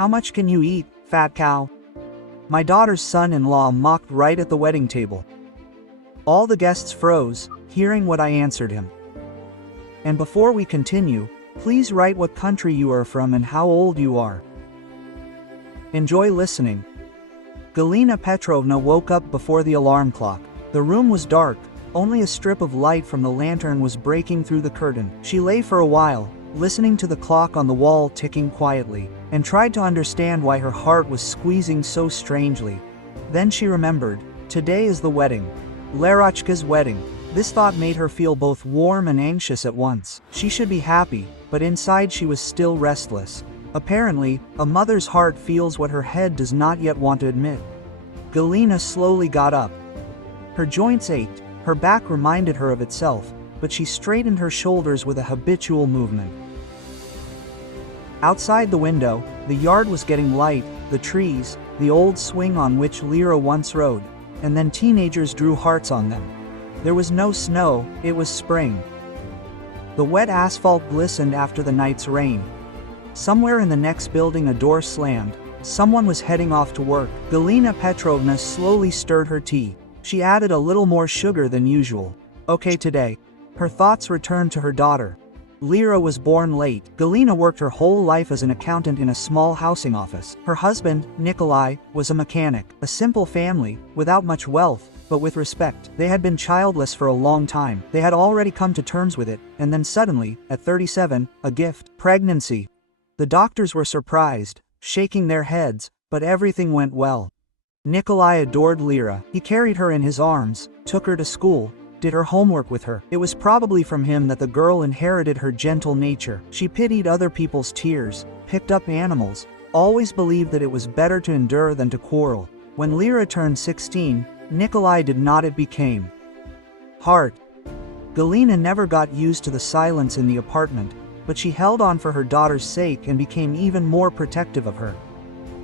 How much can you eat, fat cow? My daughter's son-in-law mocked right at the wedding table. All the guests froze, hearing what I answered him. And before we continue, please write what country you are from and how old you are. Enjoy listening. Galina Petrovna woke up before the alarm clock. The room was dark, only a strip of light from the lantern was breaking through the curtain. She lay for a while, listening to the clock on the wall ticking quietly, and tried to understand why her heart was squeezing so strangely. Then she remembered, today is the wedding. Larochka's wedding. This thought made her feel both warm and anxious at once. She should be happy, but inside she was still restless. Apparently, a mother's heart feels what her head does not yet want to admit. Galina slowly got up. Her joints ached, her back reminded her of itself, but she straightened her shoulders with a habitual movement. Outside the window, the yard was getting light, the trees, the old swing on which Lyra once rode, and then teenagers drew hearts on them. There was no snow, it was spring. The wet asphalt glistened after the night's rain. Somewhere in the next building a door slammed. Someone was heading off to work. Galina Petrovna slowly stirred her tea. She added a little more sugar than usual. Okay, today. Her thoughts returned to her daughter. Lyra was born late. Galina worked her whole life as an accountant in a small housing office. Her husband, Nikolai, was a mechanic. A simple family, without much wealth, but with respect. They had been childless for a long time. They had already come to terms with it, and then suddenly, at 37, a gift. Pregnancy. The doctors were surprised, shaking their heads, but everything went well. Nikolai adored Lyra. He carried her in his arms, took her to school, did her homework with her. It was probably from him that the girl inherited her gentle nature. She pitied other people's tears, picked up animals, always believed that it was better to endure than to quarrel. When Lyra turned 16, Nikolai did not. It became hard. Galina never got used to the silence in the apartment, but she held on for her daughter's sake and became even more protective of her.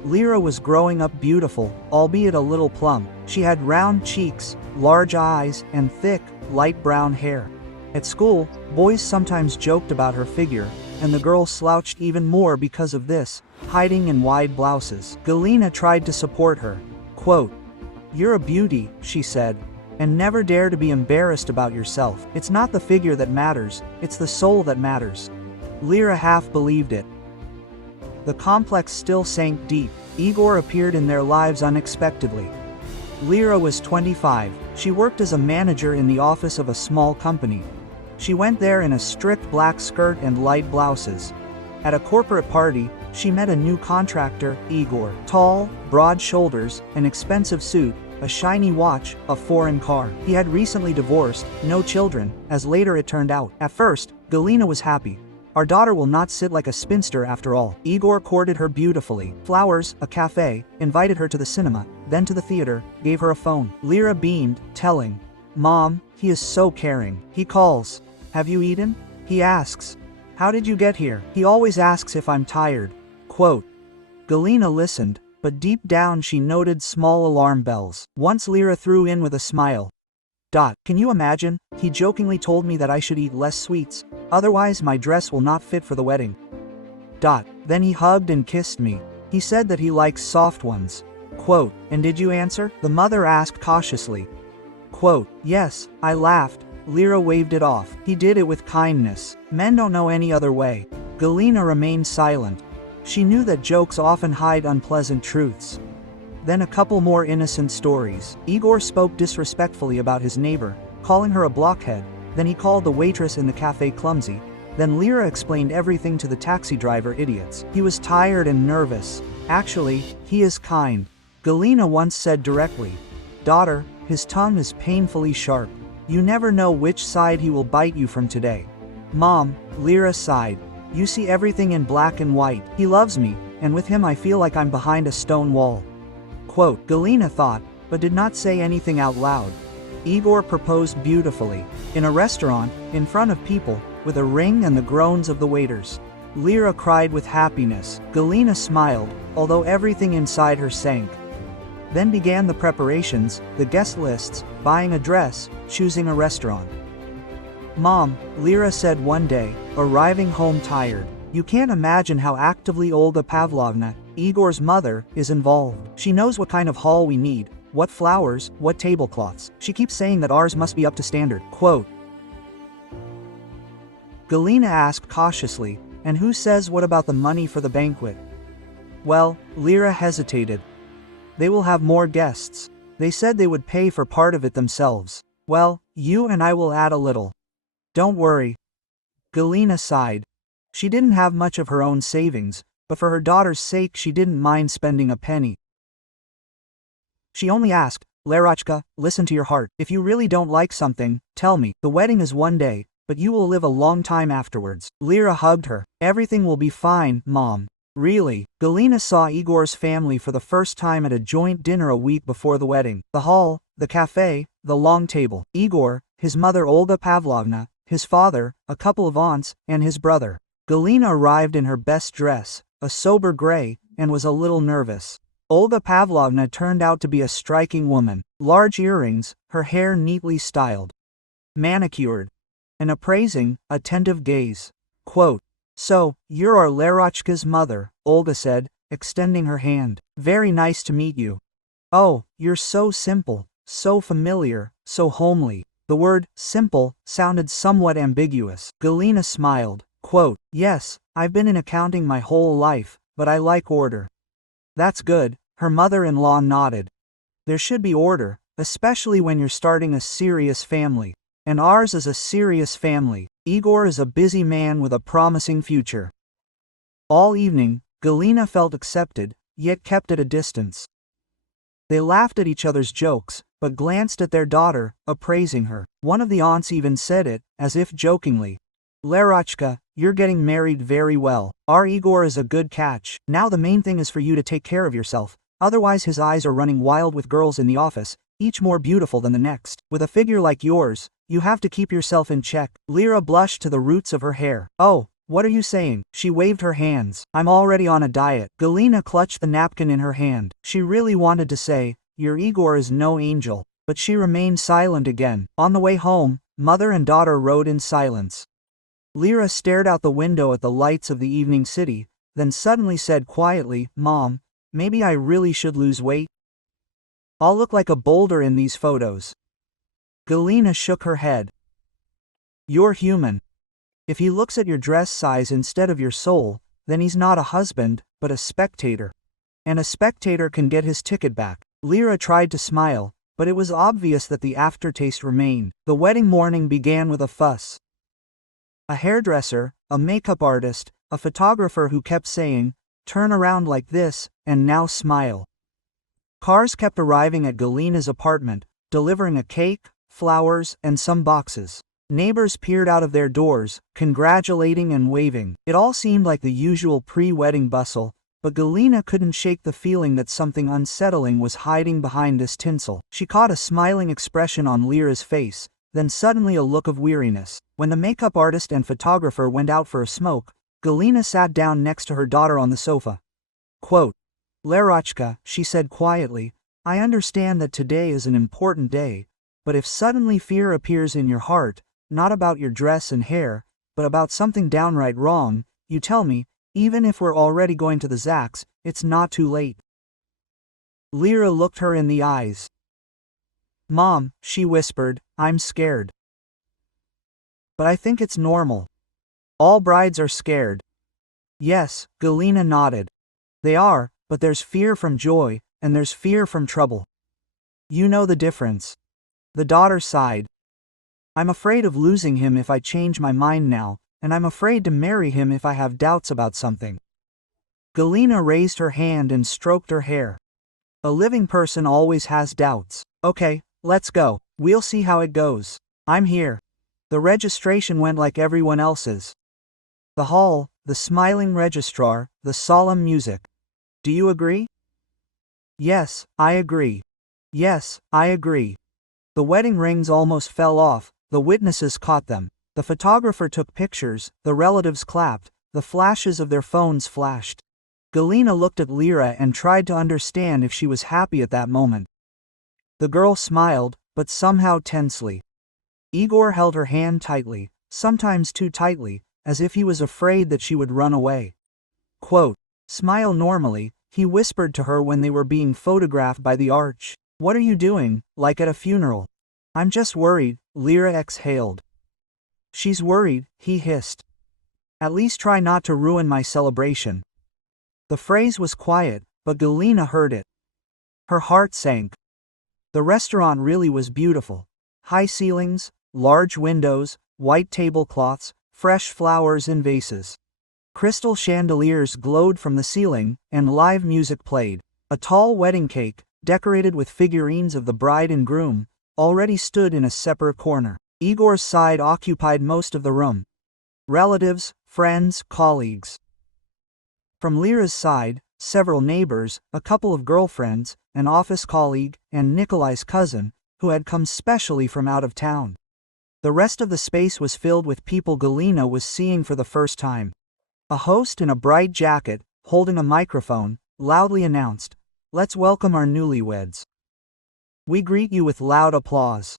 Lyra was growing up beautiful, albeit a little plump. She had round cheeks, large eyes, and thick, light brown hair. At school, boys sometimes joked about her figure, and the girl slouched even more because of this, hiding in wide blouses. Galina tried to support her. Quote, "You're a beauty," she said, "and never dare to be embarrassed about yourself. It's not the figure that matters, it's the soul that matters." Lyra half believed it. The complex still sank deep. Igor appeared in their lives unexpectedly. Lyra was 25. She worked as a manager in the office of a small company. She went there in a strict black skirt and light blouses. At a corporate party, she met a new contractor, Igor. Tall, broad shoulders, an expensive suit, a shiny watch, a foreign car. He had recently divorced, no children, as later it turned out. At first, Galina was happy. Our daughter will not sit like a spinster after all. Igor courted her beautifully. Flowers, a cafe, invited her to the cinema, then to the theater, gave her a phone. Lyra beamed, telling, "Mom, he is so caring. He calls. Have you eaten? He asks, how did you get here? He always asks if I'm tired." Quote. Galina listened, but deep down she noted small alarm bells. Once Lyra threw in with a smile. Can you imagine? He jokingly told me that I should eat less sweets, otherwise my dress will not fit for the wedding. Then he hugged and kissed me. He said that he likes soft ones. Quote, "And did you answer?" the mother asked cautiously. Quote, "Yes," I laughed. Lyra waved it off. He did it with kindness. Men don't know any other way. Galina remained silent. She knew that jokes often hide unpleasant truths. Then a couple more innocent stories. Igor spoke disrespectfully about his neighbor, calling her a blockhead. Then he called the waitress in the cafe clumsy. Then Lyra explained everything to the taxi driver idiots. He was tired and nervous. Actually, he is kind. Galina once said directly, "Daughter, his tongue is painfully sharp. You never know which side he will bite you from today." "Mom," Lyra sighed, "you see everything in black and white. He loves me, and with him I feel like I'm behind a stone wall." Quote, Galina thought, but did not say anything out loud. Igor proposed beautifully. In a restaurant, in front of people, with a ring and the groans of the waiters. Lyra cried with happiness. Galina smiled, although everything inside her sank. Then began the preparations, the guest lists, buying a dress, choosing a restaurant. "Mom," Lyra said one day, arriving home tired, You can't imagine how actively Olga Pavlovna, Igor's mother, is involved. She knows what kind of hall we need, what flowers, what tablecloths. She keeps saying that ours must be up to standard. Quote. Galina asked cautiously, and who says what about the money for the banquet? Well, Lyra hesitated. They will have more guests. They said they would pay for part of it themselves. Well, you and I will add a little. Don't worry. Galina sighed. She didn't have much of her own savings, but for her daughter's sake she didn't mind spending a penny. She only asked, Larochka, listen to your heart. If you really don't like something, tell me. The wedding is one day, but you will live a long time afterwards. Lyra hugged her. Everything will be fine, Mom. Really? Galina saw Igor's family for the first time at a joint dinner a week before the wedding. The hall, the cafe, the long table. Igor, his mother Olga Pavlovna, his father, a couple of aunts, and his brother. Galina arrived in her best dress, a sober gray, and was a little nervous. Olga Pavlovna turned out to be a striking woman. Large earrings, her hair neatly styled, manicured, an appraising, attentive gaze. Quote, So, you're our Larochka's mother, Olga said, extending her hand. Very nice to meet you. Oh, you're so simple, so familiar, so homely. The word, simple, sounded somewhat ambiguous. Galina smiled. Quote, Yes, I've been in accounting my whole life, but I like order. That's good, her mother-in-law nodded. There should be order, especially when you're starting a serious family. And ours is a serious family. Igor is a busy man with a promising future. All evening, Galina felt accepted, yet kept at a distance. They laughed at each other's jokes, but glanced at their daughter, appraising her. One of the aunts even said it, as if jokingly. Larochka, you're getting married very well. Our Igor is a good catch. Now the main thing is for you to take care of yourself, otherwise his eyes are running wild with girls in the office, each more beautiful than the next. With a figure like yours, you have to keep yourself in check. Lyra blushed to the roots of her hair. Oh, what are you saying? She waved her hands. I'm already on a diet. Galina clutched the napkin in her hand. She really wanted to say, your Igor is no angel. But she remained silent again. On the way home, mother and daughter rode in silence. Lyra stared out the window at the lights of the evening city, then suddenly said quietly, Mom, maybe I really should lose weight? I'll look like a boulder in these photos. Galina shook her head. You're human. If he looks at your dress size instead of your soul, then he's not a husband, but a spectator. And a spectator can get his ticket back. Lyra tried to smile, but it was obvious that the aftertaste remained. The wedding morning began with a fuss. A hairdresser, a makeup artist, a photographer who kept saying, turn around like this, and now smile. Cars kept arriving at Galina's apartment, delivering a cake, flowers, and some boxes. Neighbors peered out of their doors, congratulating and waving. It all seemed like the usual pre-wedding bustle, but Galina couldn't shake the feeling that something unsettling was hiding behind this tinsel. She caught a smiling expression on Lyra's face, then suddenly a look of weariness. When the makeup artist and photographer went out for a smoke, Galina sat down next to her daughter on the sofa. Quote, Larochka, she said quietly, I understand that today is an important day, but if suddenly fear appears in your heart, not about your dress and hair, but about something downright wrong, you tell me, even if we're already going to the Zach's, it's not too late. Lyra looked her in the eyes. Mom, she whispered, I'm scared. But I think it's normal. All brides are scared. Yes, Galina nodded. They are, but there's fear from joy, and there's fear from trouble. You know the difference. The daughter sighed. I'm afraid of losing him if I change my mind now, and I'm afraid to marry him if I have doubts about something. Galina raised her hand and stroked her hair. A living person always has doubts. Okay, let's go. We'll see how it goes. I'm here. The registration went like everyone else's. The hall, the smiling registrar, the solemn music. Do you agree? Yes, I agree. Yes, I agree. The wedding rings almost fell off, the witnesses caught them. The photographer took pictures, the relatives clapped, the flashes of their phones flashed. Galina looked at Lyra and tried to understand if she was happy at that moment. The girl smiled, but somehow tensely. Igor held her hand tightly, sometimes too tightly, as if he was afraid that she would run away. Quote, "Smile normally," he whispered to her when they were being photographed by the arch. "What are you doing, like at a funeral?" "I'm just worried," Lyra exhaled. "She's worried," he hissed. "At least try not to ruin my celebration." The phrase was quiet, but Galina heard it. Her heart sank. The restaurant really was beautiful. High ceilings, large windows, white tablecloths, fresh flowers in vases. Crystal chandeliers glowed from the ceiling, and live music played. A tall wedding cake, decorated with figurines of the bride and groom, already stood in a separate corner. Igor's side occupied most of the room. Relatives, friends, colleagues. From Lyra's side, several neighbors, a couple of girlfriends, an office colleague, and Nikolai's cousin, who had come specially from out of town. The rest of the space was filled with people Galina was seeing for the first time. A host in a bright jacket, holding a microphone, loudly announced, "Let's welcome our newlyweds. We greet you with loud applause."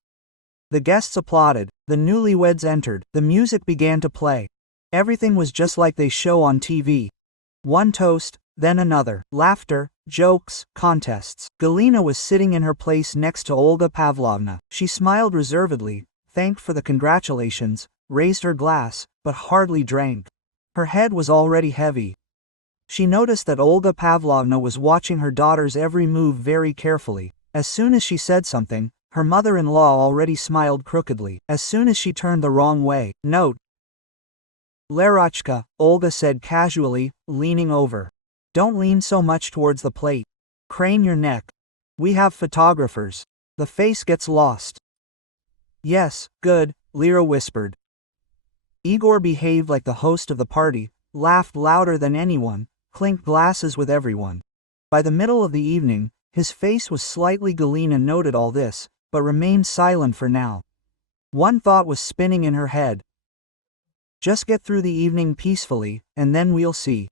The guests applauded, the newlyweds entered, the music began to play. Everything was just like they show on TV. One toast, then another, laughter, jokes, contests. Galina was sitting in her place next to Olga Pavlovna. She smiled reservedly, thanked for the congratulations, raised her glass, but hardly drank. Her head was already heavy. She noticed that Olga Pavlovna was watching her daughter's every move very carefully. As soon as she said something, her mother-in-law already smiled crookedly. As soon as she turned the wrong way, note. "Larochka," Olga said casually, leaning over. "Don't lean so much towards the plate. Crane your neck. We have photographers. The face gets lost." "Yes, good," Lyra whispered. Igor behaved like the host of the party, laughed louder than anyone, clinked glasses with everyone. By the middle of the evening, his face was slightly Galina noted all this, but remained silent for now. One thought was spinning in her head. Just get through the evening peacefully, and then we'll see.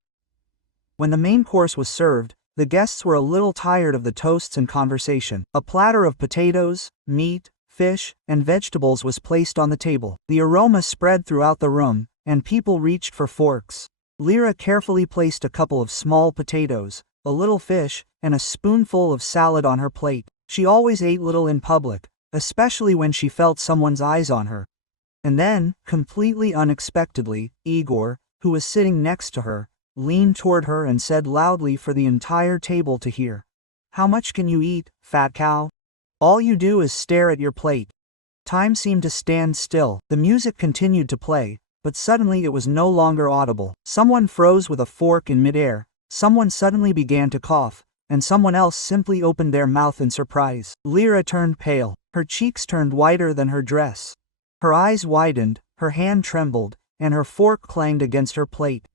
When the main course was served, the guests were a little tired of the toasts and conversation. A platter of potatoes, meat, fish, and vegetables was placed on the table. The aroma spread throughout the room, and people reached for forks. Lyra carefully placed a couple of small potatoes, a little fish, and a spoonful of salad on her plate. She always ate little in public, especially when she felt someone's eyes on her. And then, completely unexpectedly, Igor, who was sitting next to her, leaned toward her and said loudly for the entire table to hear, "How much can you eat, fat cow? All you do is stare at your plate." Time seemed to stand still. The music continued to play, but suddenly it was no longer audible. Someone froze with a fork in midair, someone suddenly began to cough, and someone else simply opened their mouth in surprise. Lyra turned pale. Her cheeks turned whiter than her dress. Her eyes widened, her hand trembled, and her fork clanged against her plate.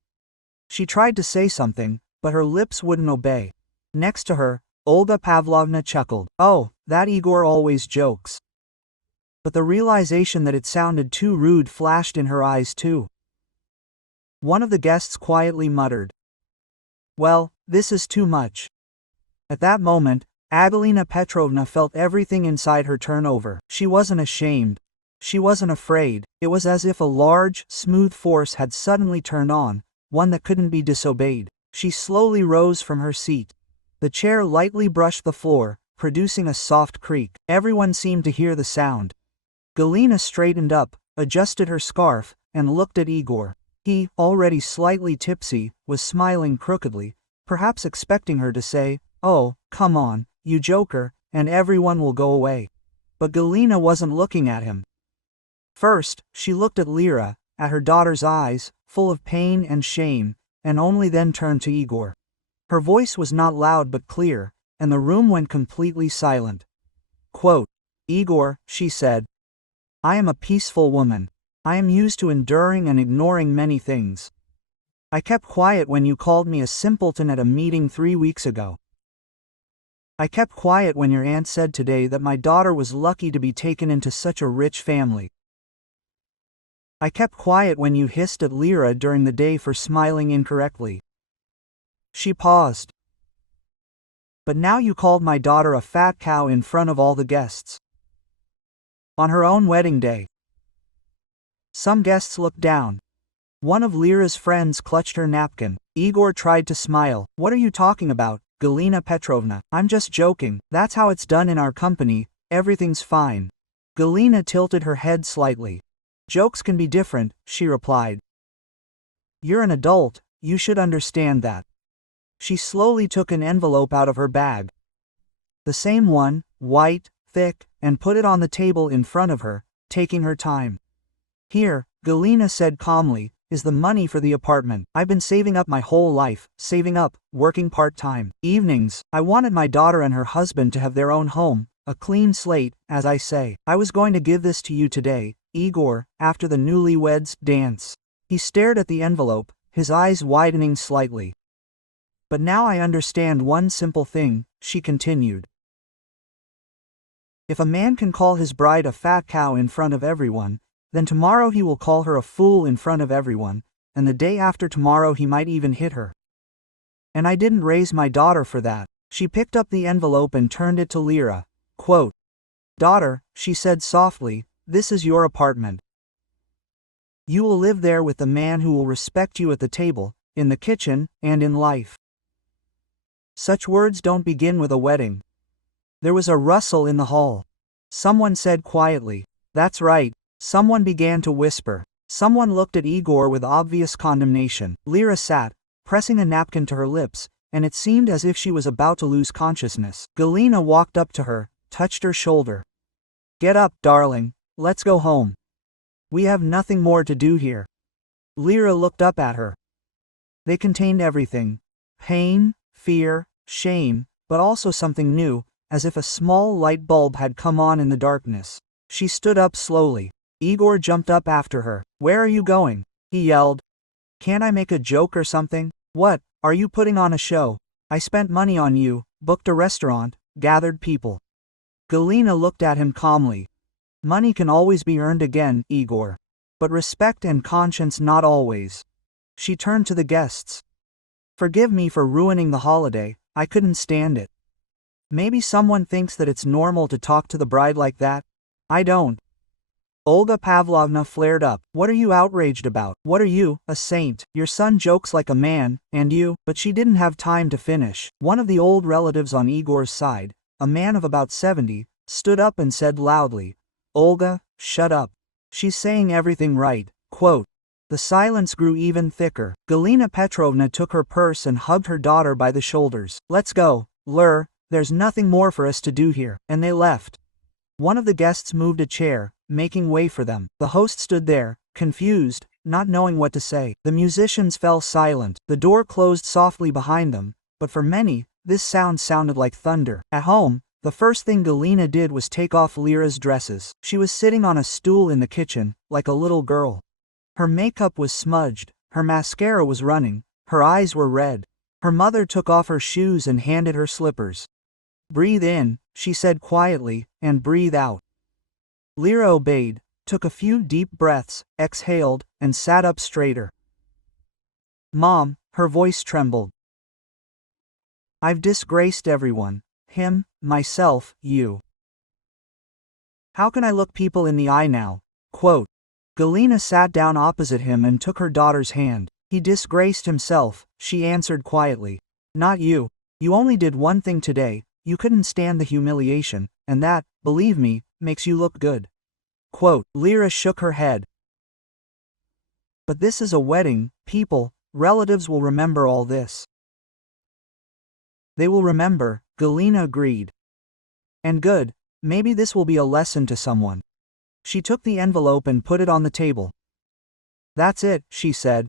She tried to say something, but her lips wouldn't obey. Next to her, Olga Pavlovna chuckled. "Oh, that Igor always jokes." But the realization that it sounded too rude flashed in her eyes too. One of the guests quietly muttered, "Well, this is too much." At that moment, Adelina Petrovna felt everything inside her turn over. She wasn't ashamed. She wasn't afraid. It was as if a large, smooth force had suddenly turned on, one that couldn't be disobeyed. She slowly rose from her seat. The chair lightly brushed the floor, producing a soft creak. Everyone seemed to hear the sound. Galina straightened up, adjusted her scarf, and looked at Igor. He, already slightly tipsy, was smiling crookedly, perhaps expecting her to say, "Oh, come on, you joker, and everyone will go away." But Galina wasn't looking at him. First, she looked at Lyra, at her daughter's eyes, full of pain and shame, and only then turned to Igor. Her voice was not loud but clear, and the room went completely silent. Quote, "Igor," she said, "I am a peaceful woman. I am used to enduring and ignoring many things. I kept quiet when you called me a simpleton at a meeting 3 weeks ago. I kept quiet when your aunt said today that my daughter was lucky to be taken into such a rich family. I kept quiet when you hissed at Lyra during the day for smiling incorrectly." She paused. "But now you called my daughter a fat cow in front of all the guests. On her own wedding day." Some guests looked down. One of Lyra's friends clutched her napkin. Igor tried to smile. What are you talking about, Galina Petrovna? I'm just joking. That's how it's done in our company. Everything's fine. Galina tilted her head slightly. Jokes can be different, she replied. You're an adult, you should understand that. She slowly took an envelope out of her bag. The same one, white, thick, and put it on the table in front of her, taking her time. Here, Galina said calmly, is the money for the apartment. I've been saving up my whole life, saving up, working part-time. Evenings, I wanted my daughter and her husband to have their own home, a clean slate, as I say. I was going to give this to you today, Igor, after the newlyweds' dance. He stared at the envelope, his eyes widening slightly. But now I understand one simple thing, she continued. If a man can call his bride a fat cow in front of everyone, then tomorrow he will call her a fool in front of everyone, and the day after tomorrow he might even hit her. And I didn't raise my daughter for that. She picked up the envelope and turned it to Lyra. Quote, Daughter, she said softly, this is your apartment. You will live there with the man who will respect you at the table, in the kitchen, and in life. Such words don't begin with a wedding. There was a rustle in the hall. Someone said quietly, That's right. Someone began to whisper. Someone looked at Igor with obvious condemnation. Lyra sat, pressing a napkin to her lips, and it seemed as if she was about to lose consciousness. Galina walked up to her, touched her shoulder. Get up, darling. Let's go home. We have nothing more to do here. Lyra looked up at her. They contained everything. Pain, fear, shame, but also something new, as if a small light bulb had come on in the darkness. She stood up slowly. Igor jumped up after her. Where are you going? He yelled. Can't I make a joke or something? What, are you putting on a show? I spent money on you, booked a restaurant, gathered people. Galina looked at him calmly. Money can always be earned again, Igor. But respect and conscience not always. She turned to the guests. Forgive me for ruining the holiday, I couldn't stand it. Maybe someone thinks that it's normal to talk to the bride like that. I don't. Olga Pavlovna flared up. What are you outraged about? What are you, a saint? Your son jokes like a man, and you. But she didn't have time to finish. One of the old relatives on Igor's side, a man of about 70, stood up and said loudly, Olga, shut up. She's saying everything right. Quote. The silence grew even thicker. Galina Petrovna took her purse and hugged her daughter by the shoulders. Let's go, Lur, there's nothing more for us to do here. And they left. One of the guests moved a chair, making way for them. The host stood there, confused, not knowing what to say. The musicians fell silent. The door closed softly behind them, but for many, this sound sounded like thunder. At home, the first thing Galina did was take off Lyra's dresses. She was sitting on a stool in the kitchen, like a little girl. Her makeup was smudged, her mascara was running, her eyes were red. Her mother took off her shoes and handed her slippers. Breathe in, she said quietly, and breathe out. Lyra obeyed, took a few deep breaths, exhaled, and sat up straighter. Mom, her voice trembled. I've disgraced everyone. Him, myself, you. How can I look people in the eye now? Quote. Galina sat down opposite him and took her daughter's hand. He disgraced himself, she answered quietly. Not you. You only did one thing today. You couldn't stand the humiliation, and that, believe me, makes you look good. Quote. Lyra shook her head. But this is a wedding, people, relatives will remember all this. They will remember, Galina agreed. And good, maybe this will be a lesson to someone. She took the envelope and put it on the table. That's it, she said.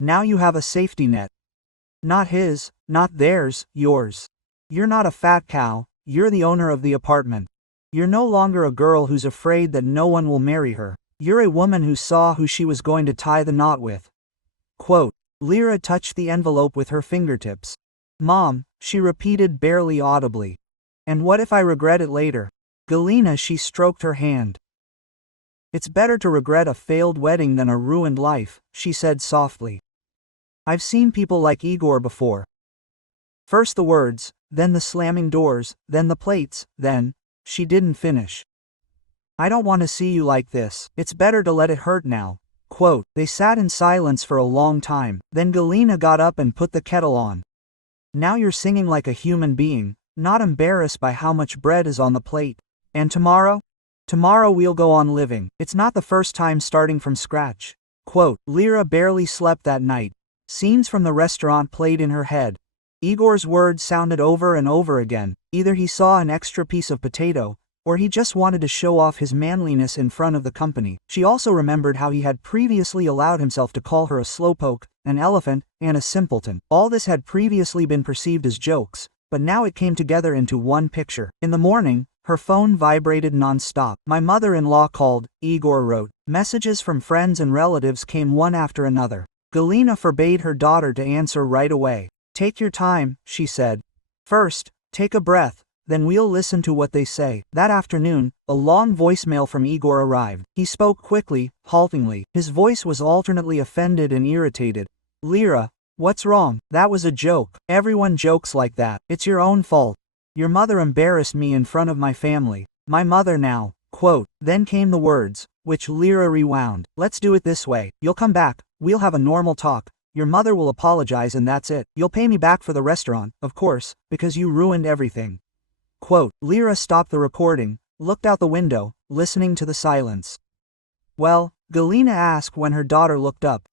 Now you have a safety net. Not his, not theirs, yours. You're not a fat cow, you're the owner of the apartment. You're no longer a girl who's afraid that no one will marry her. You're a woman who saw who she was going to tie the knot with. Quote. Lyra touched the envelope with her fingertips. Mom, she repeated barely audibly. And what if I regret it later? Galina, she stroked her hand. It's better to regret a failed wedding than a ruined life, she said softly. I've seen people like Igor before. First the words, then the slamming doors, then the plates, then, she didn't finish. I don't want to see you like this. It's better to let it hurt now. Quote, they sat in silence for a long time, then Galina got up and put the kettle on. Now you're singing like a human being, not embarrassed by how much bread is on the plate. And tomorrow? Tomorrow we'll go on living. It's not the first time starting from scratch. Quote, Lyra barely slept that night. Scenes from the restaurant played in her head. Igor's words sounded over and over again. Either he saw an extra piece of potato, or he just wanted to show off his manliness in front of the company. She also remembered how he had previously allowed himself to call her a slowpoke, an elephant, and a simpleton. All this had previously been perceived as jokes, but now it came together into one picture. In the morning, her phone vibrated non-stop. My mother-in-law called, Igor wrote. Messages from friends and relatives came one after another. Galina forbade her daughter to answer right away. Take your time, she said. First, take a breath, then we'll listen to what they say. That afternoon, a long voicemail from Igor arrived. He spoke quickly, haltingly. His voice was alternately offended and irritated. Lyra, what's wrong? That was a joke. Everyone jokes like that. It's your own fault. Your mother embarrassed me in front of my family. My mother now. Quote, then came the words, which Lyra rewound. Let's do it this way. You'll come back, we'll have a normal talk. Your mother will apologize and that's it. You'll pay me back for the restaurant, of course, because you ruined everything. Quote, Lyra stopped the recording, looked out the window, listening to the silence. Well, Galina asked when her daughter looked up.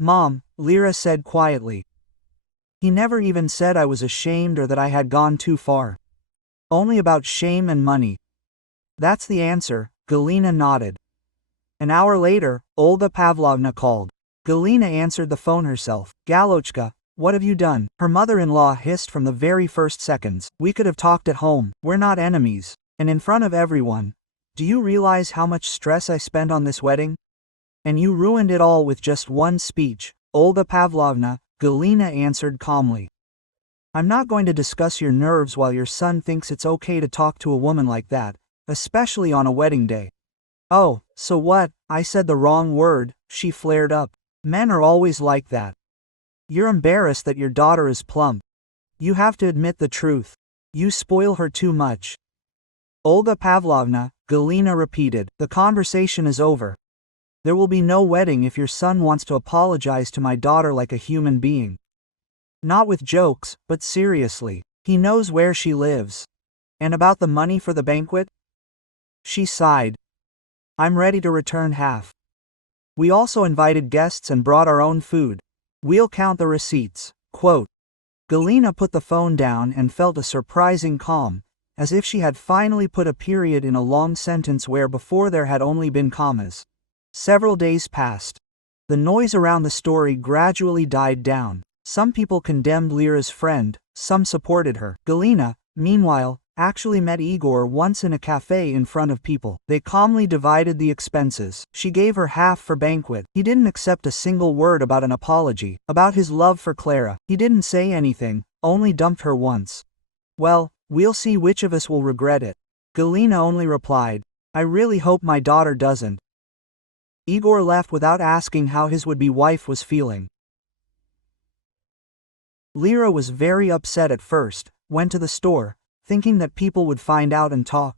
Mom, Lyra said quietly. He never even said I was ashamed or that I had gone too far. Only about shame and money. That's the answer, Galina nodded. An hour later, Olga Pavlovna called. Galina answered the phone herself. Galochka, what have you done? Her mother-in-law hissed from the very first seconds. We could have talked at home. We're not enemies. And in front of everyone. Do you realize how much stress I spent on this wedding? And you ruined it all with just one speech. Olga Pavlovna, Galina answered calmly. I'm not going to discuss your nerves while your son thinks it's okay to talk to a woman like that, especially on a wedding day. Oh, so what? I said the wrong word, she flared up. Men are always like that. You're embarrassed that your daughter is plump. You have to admit the truth. You spoil her too much. Olga Pavlovna, Galina repeated. The conversation is over. There will be no wedding if your son wants to apologize to my daughter like a human being. Not with jokes, but seriously. He knows where she lives. And about the money for the banquet? She sighed. I'm ready to return half. We also invited guests and brought our own food. We'll count the receipts. Quote. Galina put the phone down and felt a surprising calm, as if she had finally put a period in a long sentence where before there had only been commas. Several days passed. The noise around the story gradually died down. Some people condemned Lyra's friend, some supported her. Galina, meanwhile, actually met Igor once in a cafe in front of people. They calmly divided the expenses. She gave her half for banquet. He didn't accept a single word about an apology. About his love for Clara, he didn't say anything, only dumped her once. Well, we'll see which of us will regret it. Galina only replied, I really hope my daughter doesn't. Igor left without asking how his would-be wife was feeling. Lyra was very upset at first, went to the store, thinking that people would find out and talk.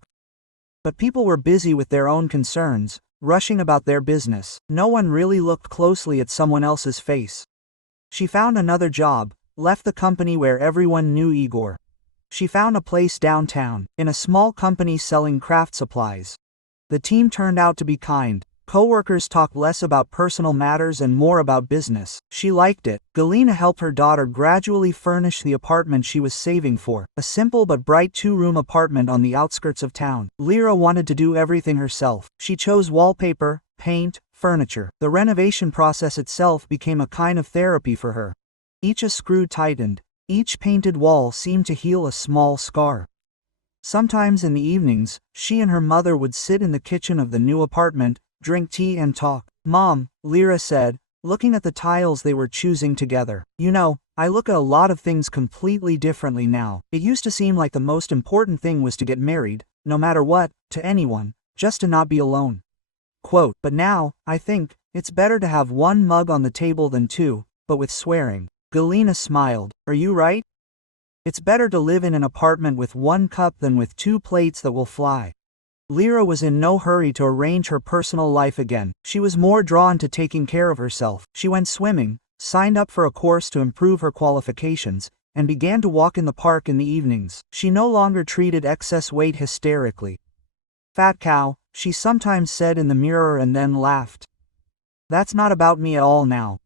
But people were busy with their own concerns, rushing about their business. No one really looked closely at someone else's face. She found another job, left the company where everyone knew Igor. She found a place downtown, in a small company selling craft supplies. The team turned out to be kind. Co-workers talked less about personal matters and more about business. She liked it. Galina helped her daughter gradually furnish the apartment she was saving for, a simple but bright two-room apartment on the outskirts of town. Lyra wanted to do everything herself. She chose wallpaper, paint, furniture. The renovation process itself became a kind of therapy for her. Each screw tightened. Each painted wall seemed to heal a small scar. Sometimes in the evenings, she and her mother would sit in the kitchen of the new apartment, drink tea and talk. Mom, Lyra said, looking at the tiles they were choosing together. You know, I look at a lot of things completely differently now. It used to seem like the most important thing was to get married, no matter what, to anyone, just to not be alone. Quote, but now, I think, it's better to have one mug on the table than two, but with swearing. Galina smiled. Are you right? It's better to live in an apartment with one cup than with two plates that will fly. Lyra was in no hurry to arrange her personal life again. She was more drawn to taking care of herself. She went swimming, signed up for a course to improve her qualifications, and began to walk in the park in the evenings. She no longer treated excess weight hysterically. "Fat cow," she sometimes said in the mirror and then laughed. "That's not about me at all now.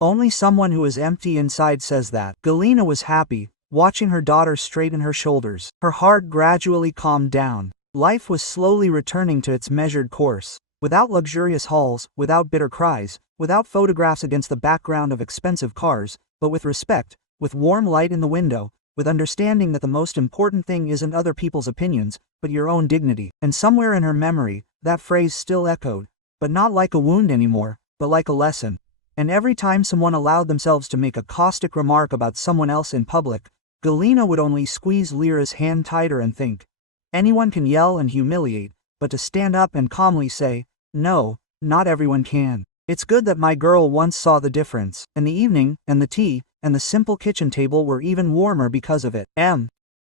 Only someone who is empty inside says that." Galina was happy, watching her daughter straighten her shoulders. Her heart gradually calmed down. Life was slowly returning to its measured course. Without luxurious halls, without bitter cries, without photographs against the background of expensive cars, but with respect, with warm light in the window, with understanding that the most important thing isn't other people's opinions, but your own dignity. And somewhere in her memory, that phrase still echoed, but not like a wound anymore, but like a lesson. And every time someone allowed themselves to make a caustic remark about someone else in public, Galina would only squeeze Lyra's hand tighter and think, anyone can yell and humiliate, but to stand up and calmly say, no, not everyone can. It's good that my girl once saw the difference, and the evening, and the tea, and the simple kitchen table were even warmer because of it.